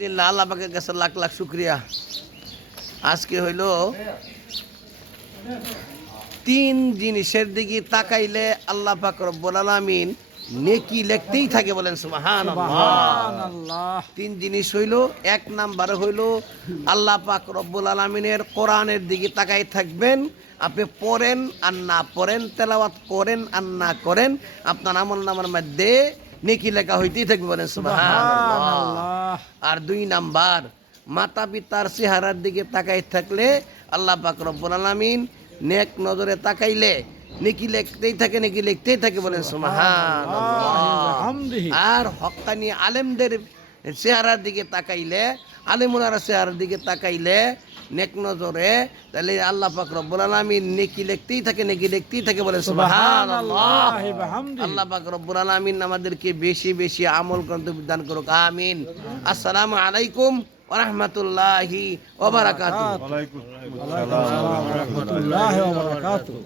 আলহামদুলিল্লাহ, আল্লাহ পাকের কাছে লাখ লাখ শুকরিয়া। আজকে হইল 3 জিনিসের দিকে তাকাইলে আল্লাহ পাক রব্বুল আলামিন নেকি লিখতেই থাকে, বলেন সুবহানাল্লাহ। সুবহানাল্লাহ। 3 জিনিস হইল, 1 নাম্বার হইল আল্লাহ পাক রব্বুল আলামিনের কোরআনের দিকে তাকাই থাকবেন। আপনি পড়েন আর না পড়েন, তেলাওয়াত করেন আর না করেন, আপনার আমলনামার মধ্যে নেকি লেখা হইতেই থাকবে, বলেন সুবহানাল্লাহ। সুবহানাল্লাহ। আর 2 নাম্বার, মাতা পিতার চেহারার দিকে তাকাই থাকলে আল্লাহ পাক রব্বুল আলামিন নেক নজরে তাকাইলে নেকি লিখতেই থাকে, নেকি লিখতেই থাকে, বলেন সুবহানাল্লাহ। হামদিহি। আর হক্কানি আলেমদের চেহারার দিকে তাকাইলে, আলেমুনার চেহারার দিকে তাকাইলে নেক নজরে, তাহলে আল্লাহ পাক রব্বুল আলামিন নেকি লিখতেই থাকে, নেকি লিখতেই থাকে, বলেন সুবহানাল্লাহ। সুবহানাল্লাহি ওয়া হামদিহি। আল্লাহ পাক রব্বুল আলামিন আমাদেরকে বেশি বেশি আমল করতে দান করুক, আমিন। আসসালামু আলাইকুম ওয়া রাহমাতুল্লাহি ওয়া বারাকাতুহু। ওয়ালাইকুম আসসালাম ওয়া রাহমাতুল্লাহি ওয়া বারাকাতুহু।